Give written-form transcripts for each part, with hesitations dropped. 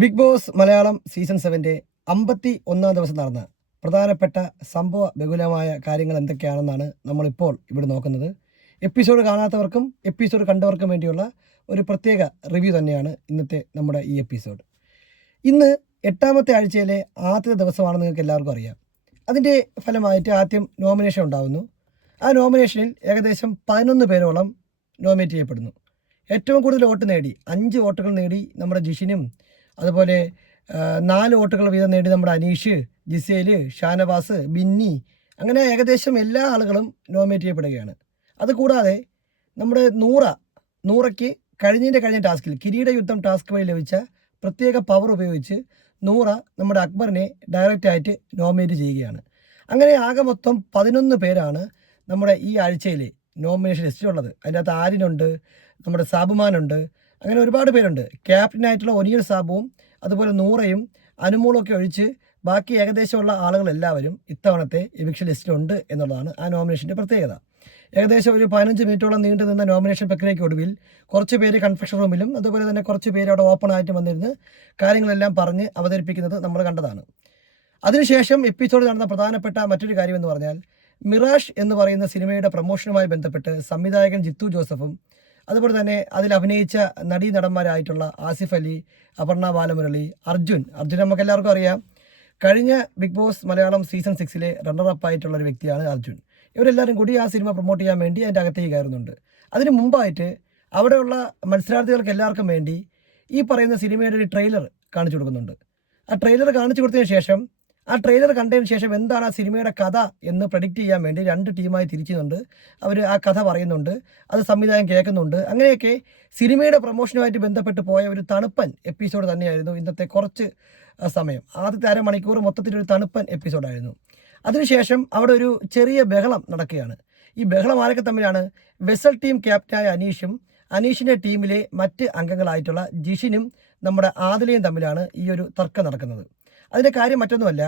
Big Boss Malayalam season 7 51 ദിവസം നടന്ന പ്രധാനപ്പെട്ട സംഭവ ബഹുലമായ കാര്യങ്ങൾ എന്തൊക്കെയാണെന്നാണ് നമ്മളിപ്പോൾ ഇവിടെ നോക്കുന്നത്. എപ്പിസോഡ് കാണാത്തവർക്കും എപ്പിസോഡ് കണ്ടവർക്കും വേണ്ടിയുള്ള ഒരു പ്രത്യേക റിവ്യൂ തന്നെയാണ് ഇന്നത്തെ നമ്മുടെ ഈ എപ്പിസോഡ്. ഇന്ന് 8ാമത്തെ ആഴ്ചയിലെ ആദ്യത്തെ ദിവസമാണെന്ന് നിങ്ങൾക്ക് എല്ലാവർക്കും അറിയാം. അതിൻ്റെ ഫലമായിട്ട് ആദ്യം നോമിനേഷൻ ഉണ്ടാകുന്നു. ആ നോമിനേഷനിൽ ഏകദേശം 11 പേരോളം നോമിനേറ്റ് ചെയ്യപ്പെടുന്നു. ഏറ്റവും കൂടുതൽ വോട്ട് നേടി 5 വോട്ടുകൾ നേടി നമ്മുടെ ജിഷിനും, അതുപോലെ 4 വോട്ടുകൾ വീതം നേടി നമ്മുടെ അനീഷ്, ജിസേൽ, ഷാനവാസ്, ബിന്നി, അങ്ങനെ ഏകദേശം എല്ലാ ആളുകളും നോമിനേറ്റ് ചെയ്യപ്പെടുകയാണ്. അതുകൂടാതെ നമ്മുടെ നൂറയ്ക്ക് കഴിഞ്ഞ ടാസ്കിൽ കിരീട യുദ്ധം ടാസ്ക് വഴി ലഭിച്ച പ്രത്യേക പവർ ഉപയോഗിച്ച് നൂറ നമ്മുടെ അക്ബറിനെ ഡയറക്റ്റായിട്ട് നോമിനേറ്റ് ചെയ്യുകയാണ്. അങ്ങനെ ആകെ മൊത്തം 11 പേരാണ് നമ്മുടെ ഈ ആഴ്ചയിൽ നോമിനേഷൻ ലിസ്റ്റിലുള്ളത്. അതിൻ്റെ അകത്ത് ആര്യനുണ്ട്, നമ്മുടെ സാബുമാനുണ്ട്, അങ്ങനെ ഒരുപാട് പേരുണ്ട്. ക്യാപ്റ്റനായിട്ടുള്ള ഒനിയൽ സാബുവും അതുപോലെ നൂറയും അനുമോളും ഒക്കെ ഒഴിച്ച് ബാക്കി ഏകദേശമുള്ള ആളുകളെല്ലാവരും ഇത്തവണത്തെ എവിക്ഷൻ ലിസ്റ്റിലുണ്ട് എന്നുള്ളതാണ് ആ നോമിനേഷൻ്റെ പ്രത്യേകത. ഏകദേശം ഒരു 15 മിനിറ്റോളം നീണ്ടു നിന്ന നോമിനേഷൻ പ്രക്രിയയ്ക്ക് ഒടുവിൽ കുറച്ച് പേര് കൺഫെഷൻ റൂമിലും അതുപോലെ തന്നെ കുറച്ച് പേര് അവിടെ ഓപ്പൺ ആയിട്ട് വന്നിരുന്ന് കാര്യങ്ങളെല്ലാം പറഞ്ഞ് അവതരിപ്പിക്കുന്നത് നമ്മൾ കണ്ടതാണ്. അതിനുശേഷം എപ്പിസോഡ് നടന്ന പ്രധാനപ്പെട്ട മറ്റൊരു കാര്യം എന്ന് പറഞ്ഞാൽ, മിറാഷ് എന്ന് പറയുന്ന സിനിമയുടെ പ്രൊമോഷനുമായി ബന്ധപ്പെട്ട് സംവിധായകൻ ജിത്തു ജോസഫും അതുപോലെ തന്നെ അതിൽ അഭിനയിച്ച നടന്മാരായിട്ടുള്ള ആസിഫ് അലി, അപർണ ബാലമുരളി, അർജുൻ നമുക്ക് എല്ലാവർക്കും അറിയാം. കഴിഞ്ഞ Bigg Boss Malayalam season 6 runner up ആയിട്ടുള്ള ഒരു വ്യക്തിയാണ് അർജുൻ. ഇവരെല്ലാവരും കൂടി ആ സിനിമ പ്രൊമോട്ട് ചെയ്യാൻ വേണ്ടി അതിൻ്റെ അകത്തേക്ക് കയറുന്നുണ്ട്. അതിന് മുമ്പായിട്ട് അവിടെയുള്ള മത്സരാർത്ഥികൾക്ക് എല്ലാവർക്കും വേണ്ടി ഈ പറയുന്ന സിനിമയുടെ ഒരു ട്രെയിലർ കാണിച്ചു കൊടുക്കുന്നുണ്ട്. ആ ട്രെയിലർ കാണിച്ചു കൊടുത്തതിന് ശേഷം ആ ട്രെയിലർ കണ്ടതിന് ശേഷം എന്താണ് ആ സിനിമയുടെ കഥ എന്ന് പ്രഡിക്റ്റ് ചെയ്യാൻ വേണ്ടി 2 ടീമായി തിരിച്ചുന്നുണ്ട്. അവർ ആ കഥ പറയുന്നുണ്ട്, അത് സംവിധായകൻ കേൾക്കുന്നുണ്ട്. അങ്ങനെയൊക്കെ സിനിമയുടെ പ്രൊമോഷനുമായിട്ട് ബന്ധപ്പെട്ട് പോയ ഒരു തണുപ്പൻ എപ്പിസോഡ് തന്നെയായിരുന്നു ഇന്നത്തെ കുറച്ച് സമയം. ആദ്യത്തെ അരമണിക്കൂർ മൊത്തത്തിലൊരു തണുപ്പൻ എപ്പിസോഡായിരുന്നു. അതിനുശേഷം അവിടെ ഒരു ചെറിയ ബഹളം നടക്കുകയാണ്. ഈ ബഹളം ആരൊക്കെ തമ്മിലാണ്? വെസൽ ടീം ക്യാപ്റ്റനായ അനീഷും അനീഷിൻ്റെ ടീമിലെ മറ്റ് അംഗങ്ങളായിട്ടുള്ള ജിഷിനും നമ്മുടെ ആദിലയും തമ്മിലാണ് ഈ ഒരു തർക്കം നടക്കുന്നത്. അതിൻ്റെ കാര്യം മറ്റൊന്നുമല്ല,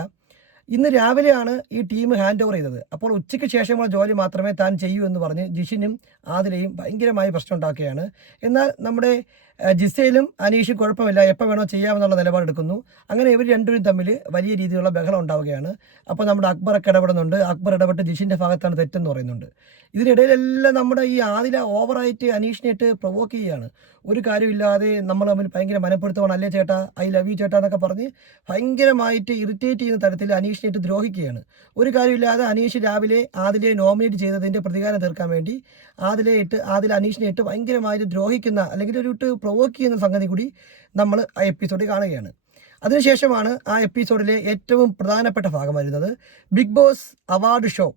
ഇന്ന് രാവിലെയാണ് ഈ ടീം ഹാൻഡ് ഓവർ ചെയ്തത്. അപ്പോൾ ഉച്ചയ്ക്ക് ശേഷമുള്ള ജോലി മാത്രമേ താൻ ചെയ്യൂ എന്ന് പറഞ്ഞ് ജിഷിനും ആദിലയും ഭയങ്കരമായി പ്രശ്നം ഉണ്ടാക്കുകയാണ്. എന്നാൽ നമ്മുടെ ജിസയിലും അനീഷും കുഴപ്പമില്ല, എപ്പോൾ വേണോ ചെയ്യാമെന്നുള്ള നിലപാടെടുക്കുന്നു. അങ്ങനെ ഇവർ രണ്ടുപേരും തമ്മിൽ വലിയ രീതിയിലുള്ള ബഹളം ഉണ്ടാവുകയാണ്. അപ്പോൾ നമ്മുടെ അക്ബറൊക്കെ ഇടപെടുന്നുണ്ട്. അക്ബർ ഇടപെട്ട് ജിഷിൻ്റെ ഭാഗത്താണ് തെറ്റെന്ന് പറയുന്നുണ്ട്. ഇതിനിടയിലെല്ലാം നമ്മുടെ ഈ ആദില ഓവറായിട്ട് അനീഷിനായിട്ട് പ്രൊവോക്ക് ചെയ്യുകയാണ്. ഒരു കാര്യമില്ലാതെ നമ്മൾ തമ്മിൽ ഭയങ്കര മനപ്പെടുത്തുവാണ്, അല്ലേ ചേട്ടാ, ഐ ലവ് യു ചേട്ടാ എന്നൊക്കെ പറഞ്ഞ് ഭയങ്കരമായിട്ട് ഇറിറ്റേറ്റ് ചെയ്യുന്ന തരത്തിൽ അനീഷിനായിട്ട് ദ്രോഹിക്കുകയാണ്. ഒരു കാര്യമില്ലാതെ അനീഷ് രാവിലെ ആദിലയെ നോമിനേറ്റ് ചെയ്തതിൻ്റെ പ്രതികാരം തീർക്കാൻ വേണ്ടി ആദില അനീഷിനായിട്ട് ഭയങ്കരമായിട്ട് ദ്രോഹിക്കുന്ന അല്ലെങ്കിൽ ഒരു പ്രൊവോക്ക് ചെയ്യുന്ന സംഗതി കൂടി നമ്മൾ ആ എപ്പിസോഡിൽ കാണുകയാണ്. അതിനുശേഷമാണ് ആ എപ്പിസോഡിലെ ഏറ്റവും പ്രധാനപ്പെട്ട ഭാഗം വരുന്നത്. ബിഗ് ബോസ് അവാർഡ് ഷോ,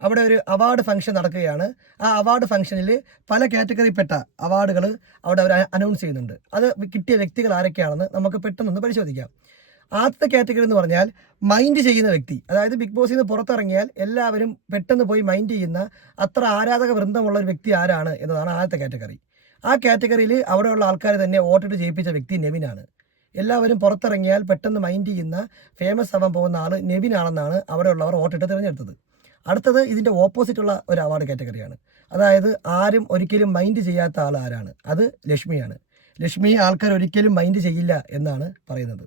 അവിടെ ഒരു അവാർഡ് ഫംഗ്ഷൻ നടക്കുകയാണ്. ആ അവാർഡ് ഫംഗ്ഷനിൽ പല കാറ്റഗറിപ്പെട്ട അവാർഡുകൾ അവിടെ അവർ അനൗൺസ് ചെയ്യുന്നുണ്ട്. അത് കിട്ടിയ വ്യക്തികൾ ആരൊക്കെയാണെന്ന് നമുക്ക് പെട്ടെന്നൊന്ന് പരിശോധിക്കാം. ആദ്യത്തെ കാറ്റഗറി എന്ന് പറഞ്ഞാൽ മൈൻഡ് ചെയ്യുന്ന വ്യക്തി, അതായത് ബിഗ് ബോസിൽ നിന്ന് പുറത്തിറങ്ങിയാൽ എല്ലാവരും പെട്ടെന്ന് പോയി മൈൻഡ് ചെയ്യുന്ന അത്ര ആരാധക വൃന്ദമുള്ള ഒരു വ്യക്തി ആരാണ് എന്നതാണ് ആദ്യത്തെ കാറ്റഗറി. ആ കാറ്റഗറിയിൽ അവിടെയുള്ള ആൾക്കാർ തന്നെ വോട്ടിട്ട് ജയിപ്പിച്ച വ്യക്തി നെവിനാണ്. എല്ലാവരും പുറത്തിറങ്ങിയാൽ പെട്ടെന്ന് മൈൻഡ് ചെയ്യുന്ന ഫേമസ് ആവാൻ പോകുന്ന ആൾ നെവിനാണെന്നാണ് അവിടെയുള്ളവർ വോട്ടിട്ട് തിരഞ്ഞെടുത്തത്. അടുത്തത് ഇതിൻ്റെ ഓപ്പോസിറ്റുള്ള ഒരു അവാർഡ് കാറ്റഗറിയാണ്. അതായത് ആരും ഒരിക്കലും മൈൻഡ് ചെയ്യാത്ത ആൾ ആരാണ്? അത് ലക്ഷ്മിയാണ്. ലക്ഷ്മിയെ ആൾക്കാർ ഒരിക്കലും മൈൻഡ് ചെയ്യില്ല എന്നാണ് പറയുന്നത്.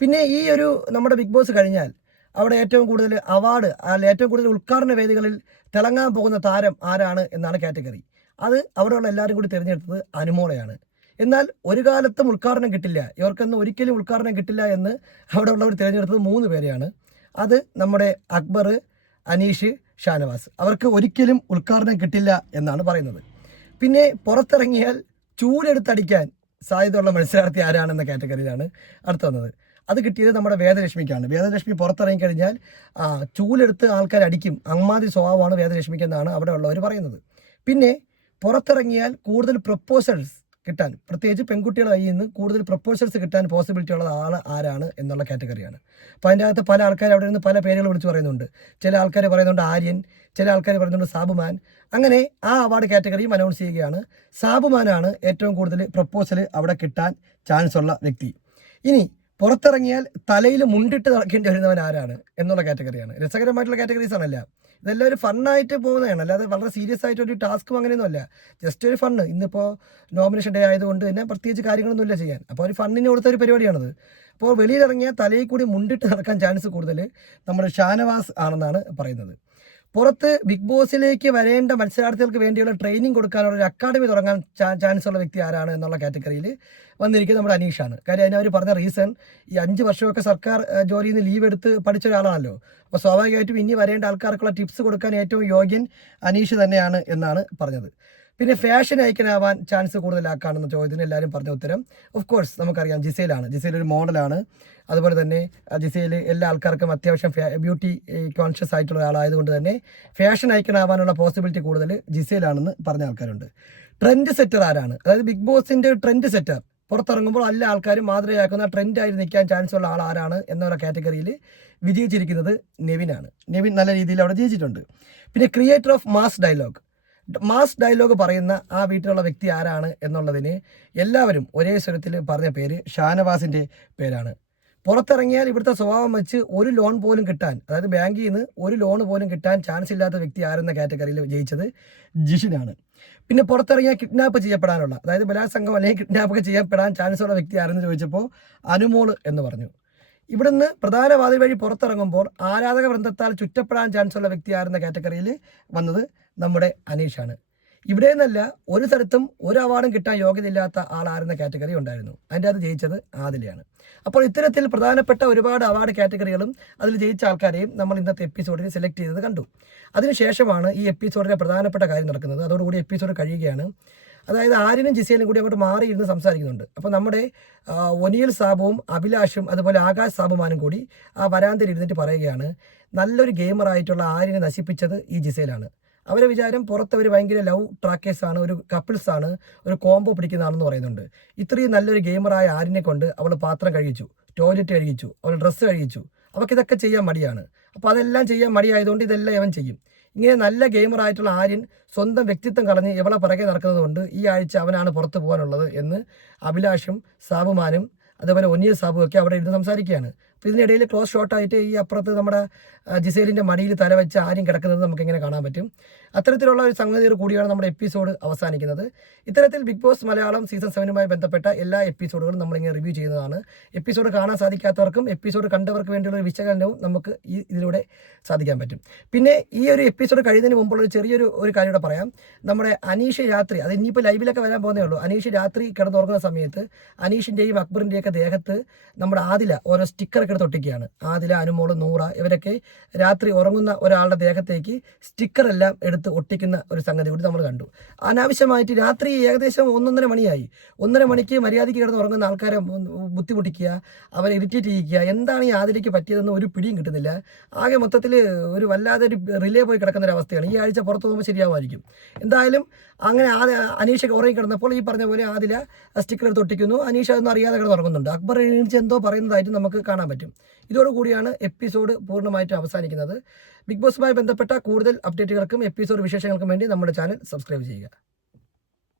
പിന്നെ ഈ ഒരു നമ്മുടെ ബിഗ് ബോസ് കഴിഞ്ഞാൽ അവിടെ ഏറ്റവും കൂടുതൽ അവാർഡ്, ഏറ്റവും കൂടുതൽ ഉദ്ഘാടന വേദികളിൽ തിളങ്ങാൻ പോകുന്ന താരം ആരാണ് എന്നാണ് കാറ്റഗറി. അത് അവിടെയുള്ള എല്ലാവരും കൂടി തിരഞ്ഞെടുത്തത് അനുമോളയാണ്. എന്നാൽ ഒരു കാലത്തും ഉദ്ഘാടനം കിട്ടില്ല, ഇവർക്കൊന്നും ഒരിക്കലും ഉദ്ഘാടനം കിട്ടില്ല എന്ന് അവിടെ ഉള്ളവർ തിരഞ്ഞെടുത്തത് 3 പേരെയാണ്. അത് നമ്മുടെ അക്ബർ, അനീഷ്, ഷാനവാസ്. അവർക്ക് ഒരിക്കലും ഉദ്ഘാടനം കിട്ടില്ല എന്നാണ് പറയുന്നത്. പിന്നെ പുറത്തിറങ്ങിയാൽ ചൂലെടുത്തടിക്കാൻ സാധ്യതയുള്ള മത്സരാർത്ഥി ആരാണെന്ന കാറ്റഗറിയിലാണ് അടുത്ത് വന്നത്. അത് കിട്ടിയത് നമ്മുടെ വേദലക്ഷ്മിക്കാണ്. വേദലക്ഷ്മി പുറത്തിറങ്ങി കഴിഞ്ഞാൽ ചൂലെടുത്ത് ആൾക്കാർ അടിക്കും, അമ്മാതിരി സ്വഭാവമാണ് വേദലക്ഷ്മിക്ക് എന്നാണ് അവിടെ ഉള്ളവർ പറയുന്നത്. പിന്നെ പുറത്തിറങ്ങിയാൽ കൂടുതൽ പ്രപ്പോസൽസ് കിട്ടാൻ, പ്രത്യേകിച്ച് പെൺകുട്ടികളുടെ കയ്യിൽ നിന്ന് കൂടുതൽ പ്രപ്പോസൽസ് കിട്ടാൻ പോസിബിലിറ്റി ഉള്ള ആൾ ആരാണ് എന്നുള്ള കാറ്റഗറിയാണ്. അപ്പോൾ അതിൻ്റെ അകത്ത് പല ആൾക്കാർ അവിടെ നിന്ന് പല പേരുകൾ വിളിച്ച് പറയുന്നുണ്ട്. ചില ആൾക്കാർ പറയുന്നുണ്ട് ആര്യൻ, ചില ആൾക്കാർ പറയുന്നുണ്ട് സാബുമാൻ. അങ്ങനെ ആ അവാർഡ് കാറ്റഗറിയും അനൗൺസ് ചെയ്യുകയാണ്. സാബുമാനാണ് ഏറ്റവും കൂടുതൽ പ്രപ്പോസൽ അവിടെ കിട്ടാൻ ചാൻസ് ഉള്ള വ്യക്തി. ഇനി പുറത്തിറങ്ങിയാൽ തലയിൽ മുണ്ടിട്ട് നടക്കേണ്ടി വരുന്നവൻ ആരാണ് എന്നുള്ള കാറ്റഗറിയാണ്. രസകരമായിട്ടുള്ള കാറ്റഗറീസ് ആണല്ല. ഇതെല്ലാം ഒരു ഫണ്ണായിട്ട് പോകുന്നതാണ്, അല്ലാതെ വളരെ സീരിയസ് ആയിട്ട് ഒരു ടാസ്കും അങ്ങനെയൊന്നും അല്ല. ജസ്റ്റ് ഒരു ഫണ്ണ്. ഇന്നിപ്പോൾ നോമിനേഷൻ ഡേ ആയതുകൊണ്ട് തന്നെ പ്രത്യേകിച്ച് കാര്യങ്ങളൊന്നുമില്ല ചെയ്യാൻ. അപ്പോൾ ഒരു ഫണ്ണിന് കൊടുത്ത ഒരു പരിപാടിയാണത്. അപ്പോൾ വെളിയിലിറങ്ങിയാൽ തലയിൽ കൂടി മുണ്ടിട്ട് നടക്കാൻ ചാൻസ് കൂടുതൽ നമ്മുടെ ഷാനവാസ് ആണെന്നാണ് പറയുന്നത്. പുറത്ത് ബിഗ് ബോസിലേക്ക് വരേണ്ട മത്സരാർത്ഥികൾക്ക് വേണ്ടിയുള്ള ട്രെയിനിങ് കൊടുക്കാനുള്ള ഒരു അക്കാഡമി തുടങ്ങാൻ ചാൻസ് ഉള്ള വ്യക്തി ആരാണ് എന്നുള്ള കാറ്റഗറിയിൽ വന്നിരിക്കുന്നത് നമ്മുടെ അനീഷാണ്. കാര്യം അതിനവർ പറഞ്ഞ റീസൺ, ഈ 5 വർഷമൊക്കെ സർക്കാർ ജോലിയിൽ നിന്ന് ലീവ് എടുത്ത് പഠിച്ച ഒരാളാണല്ലോ. അപ്പോൾ സ്വാഭാവികമായിട്ടും ഇനി വരേണ്ട ആൾക്കാർക്കുള്ള ടിപ്സ് കൊടുക്കാൻ ഏറ്റവും യോഗ്യൻ അനീഷ് തന്നെയാണ് എന്നാണ് പറഞ്ഞത്. പിന്നെ ഫാഷൻ ഐക്കനാവാൻ ചാൻസ് കൂടുതലാക്കാണെന്ന ചോദ്യത്തിന് എല്ലാവരും പറഞ്ഞ ഉത്തരം ഓഫ് കോഴ്സ് നമുക്കറിയാം, ജിസേലാണ്. ജിസേൽ ഒരു മോഡലാണ്. അതുപോലെ തന്നെ ജിസേൽ എല്ലാ ആൾക്കാർക്കും അത്യാവശ്യം ബ്യൂട്ടി കോൺഷ്യസ് ആയിട്ടുള്ള ഒരാളായതുകൊണ്ട് തന്നെ ഫാഷൻ ഐക്കനാവാനുള്ള പോസിബിലിറ്റി കൂടുതൽ ജിസേലാണെന്ന് പറഞ്ഞ ആൾക്കാരുണ്ട്. ട്രെൻഡ് സെറ്റർ ആരാണ്? അതായത് ബിഗ് ബോസിൻ്റെ ട്രെൻഡ് സെറ്റർ, പുറത്തിറങ്ങുമ്പോൾ എല്ലാ ആൾക്കാരും മാതൃകയാക്കുന്ന ട്രെൻഡായി നിൽക്കാൻ ചാൻസ് ഉള്ള ആൾ ആരാണ് എന്നുള്ള കാറ്റഗറിയിൽ വിജയിച്ചിരിക്കുന്നത് നെവിനാണ്. നെവിൻ നല്ല രീതിയിൽ അവിടെ ജയിച്ചിട്ടുണ്ട്. പിന്നെ ക്രിയേറ്റർ ഓഫ് മാസ് ഡയലോഗ് പറയുന്ന ആ വീട്ടിലുള്ള വ്യക്തി ആരാണ് എന്നുള്ളതിന് എല്ലാവരും ഒരേ സ്വരത്തിൽ പറഞ്ഞ പേര് ഷാനവാസിൻ്റെ പേരാണ്. പുറത്തിറങ്ങിയാൽ ഇവിടുത്തെ സ്വഭാവം വെച്ച് ഒരു ലോൺ പോലും കിട്ടാൻ, അതായത് ബാങ്കിൽ നിന്ന് ഒരു ലോൺ പോലും കിട്ടാൻ ചാൻസ് ഇല്ലാത്ത വ്യക്തി ആരെന്ന കാറ്റഗറിയിൽ ജയിച്ചത് ജിഷിനാണ്. പിന്നെ പുറത്തിറങ്ങിയാൽ കിഡ്നാപ്പ് ചെയ്യപ്പെടാനുള്ള, അതായത് ബലാത്സംഗം അല്ലെങ്കിൽ കിഡ്നാപ്പൊക്കെ ചെയ്യപ്പെടാൻ ചാൻസ് ഉള്ള വ്യക്തി ആരെന്ന് ചോദിച്ചപ്പോൾ അനുമോൾ എന്ന് പറഞ്ഞു. ഇവിടുന്ന് പ്രധാന വാതിൽ വഴി പുറത്തിറങ്ങുമ്പോൾ ആരാധക വൃന്ദത്താൽ ചുറ്റപ്പെടാൻ ചാൻസ് ഉള്ള വ്യക്തി ആരെന്ന കാറ്റഗറിയിൽ വന്നത് നമ്മുടെ അനീഷാണ്. ഇവിടെ നിന്നല്ല ഒരു സ്ഥലത്തും ഒരു അവാർഡും കിട്ടാൻ യോഗ്യതയില്ലാത്ത ആളായിരുന്ന കാറ്റഗറി ഉണ്ടായിരുന്നു. അതിൻ്റെ അത് ജയിച്ചത് ആദിലയാണ്. അപ്പോൾ ഇത്തരത്തിൽ പ്രധാനപ്പെട്ട ഒരുപാട് അവാർഡ് കാറ്റഗറികളും അതിൽ ജയിച്ച ആൾക്കാരെയും നമ്മൾ ഇന്നത്തെ എപ്പിസോഡിൽ സെലക്ട് ചെയ്തത് കണ്ടു. അതിനുശേഷമാണ് ഈ എപ്പിസോഡിലെ പ്രധാനപ്പെട്ട കാര്യം നടക്കുന്നത്. അതോടുകൂടി എപ്പിസോഡ് കഴിയുകയാണ്. അതായത് ആര്യനും ജിസേലും കൂടി അങ്ങോട്ട് മാറിയിരുന്ന് സംസാരിക്കുന്നുണ്ട്. അപ്പോൾ നമ്മുടെ ഒനിയൽ സാബുവും അഭിലാഷും അതുപോലെ ആകാശ് സാബുമാനും കൂടി ആ വരാന്തയിൽ ഇരുന്നിട്ട് പറയുകയാണ്, നല്ലൊരു ഗെയിമറായിട്ടുള്ള ആര്യനെ നശിപ്പിച്ചത് ഈ ജിസേലാണ്. അവരെ വിചാരം പുറത്തവർ ഭയങ്കര ലവ് ട്രാക്കേഴ്സാണ്, ഒരു കപ്പിൾസാണ്, ഒരു കോംബോ പിടിക്കുന്നതാണെന്ന് പറയുന്നുണ്ട്. ഇത്രയും നല്ലൊരു ഗെയിമറായ ആര്യനെ കൊണ്ട് അവൾ പാത്രം കഴിച്ചു, ടോയ്ലറ്റ് കഴിച്ചു, അവൾ ഡ്രസ്സ് കഴിച്ചു. അവൾക്കിതൊക്കെ ചെയ്യാൻ മടിയാണ്. അപ്പോൾ അതെല്ലാം ചെയ്യാൻ മടിയായതുകൊണ്ട് ഇതെല്ലാം അവൻ ചെയ്യും. ഇങ്ങനെ നല്ല ഗെയിമറായിട്ടുള്ള ആര്യൻ സ്വന്തം വ്യക്തിത്വം കളഞ്ഞ് ഇവളെ പുറകെ നടക്കുന്നത് കൊണ്ട് ഈ ആഴ്ച അവനാണ് പുറത്ത് പോകാനുള്ളത് എന്ന് അഭിലാഷും സാബുമാനും അതുപോലെ ഒനിയൽ സാബുവൊക്കെ അവിടെ ഇരുന്ന് സംസാരിക്കുകയാണ്. അപ്പോൾ ഇതിനിടയിൽ ക്ലോസ് ഷോട്ടായിട്ട് ഈ അപ്പുറത്ത് നമ്മുടെ ജിസേലിൻ്റെ മടിയിൽ തലവെച്ച് ആരും കിടക്കുന്നത് നമുക്കിങ്ങനെ കാണാൻ പറ്റും. അത്തരത്തിലുള്ള ഒരു സംഗതിയോട് കൂടിയാണ് നമ്മുടെ എപ്പിസോഡ് അവസാനിക്കുന്നത്. ഇത്തരത്തിൽ ബിഗ് ബോസ് മലയാളം സീസൺ 7 ബന്ധപ്പെട്ട എല്ലാ എപ്പിസോഡുകളും നമ്മളിങ്ങനെ റിവ്യൂ ചെയ്യുന്നതാണ്. എപ്പിസോഡ് കാണാൻ സാധിക്കാത്തവർക്കും എപ്പിസോഡ് കണ്ടവർക്ക് വേണ്ടിയുള്ള ഒരു വിശകലനവും നമുക്ക് ഇതിലൂടെ സാധിക്കാൻ പറ്റും. പിന്നെ ഈ ഒരു എപ്പിസോഡ് കഴിയുന്നതിന് മുമ്പുള്ള ഒരു ചെറിയൊരു കാര്യം കൂടെ പറയാം. നമ്മുടെ അനീഷ് രാത്രി, അത് ഇനിയിപ്പോൾ ലൈവിലൊക്കെ വരാൻ പോകുന്നേ ഉള്ളൂ, അനീഷ് രാത്രി കിടന്നുറങ്ങുന്ന സമയത്ത് അനീഷിൻ്റെയും അക്ബറിൻ്റെയൊക്കെ ദേഹത്ത് നമ്മുടെ ആദില ഓരോ സ്റ്റിക്കറൊക്കെ എടുത്ത് ഒട്ടിക്കുകയാണ്. ആദില, അനുമോള്, നൂറ ഇവരൊക്കെ രാത്രി ഉറങ്ങുന്ന ഒരാളുടെ ദേഹത്തേക്ക് സ്റ്റിക്കറെല്ലാം എടുത്ത് ഒട്ടിക്കുന്ന ഒരു സംഗതി കൂടി നമ്മൾ കണ്ടു. അനാവശ്യമായിട്ട് രാത്രി ഏകദേശം 1-1.5 മണിയായി. 1.5 മണിക്ക് മര്യാദയ്ക്ക് കിടന്ന് ഉറങ്ങുന്ന ആൾക്കാരെ ബുദ്ധിമുട്ടിക്കുക, അവരെ ഇറിറ്റേറ്റ് ചെയ്യിക്കുക, എന്താണ് ഈ ആദിലേക്ക് പറ്റിയതെന്ന് ഒരു പിടിയും കിട്ടുന്നില്ല. ആകെ മൊത്തത്തിൽ ഒരു വല്ലാതെ ഒരു റിലേ പോയി കിടക്കുന്ന ഒരു അവസ്ഥയാണ്. ഈ ആഴ്ച പുറത്ത് പോകുമ്പോൾ ശരിയാവുമായിരിക്കും. എന്തായാലും അങ്ങനെ അനീഷ് ഉറങ്ങി കിടന്നപ്പോൾ ഈ പറഞ്ഞ പോലെ ആദില സ്റ്റിക്കർ എടുത്ത് ഒട്ടിക്കുന്നു. അനീഷ് അതൊന്നും അറിയാതെ കിടന്നുറങ്ങുന്നുണ്ട്. അക്ബർ എണീച്ച് എന്തോ പറയുന്നതായിട്ട് നമുക്ക് കാണാൻ പറ്റും. ഇതോടുകൂടിയാണ് എപ്പിസോഡ് പൂർണ്ണമായിട്ട് അവസാനിക്കുന്നത്. ബിഗ് ബോസുമായി ബന്ധപ്പെട്ട കൂടുതൽ അപ്ഡേറ്റുകൾക്കും എപ്പിസോഡ് വിശേഷങ്ങൾക്കും വേണ്ടി നമ്മുടെ ചാനൽ സബ്സ്ക്രൈബ് ചെയ്യുക.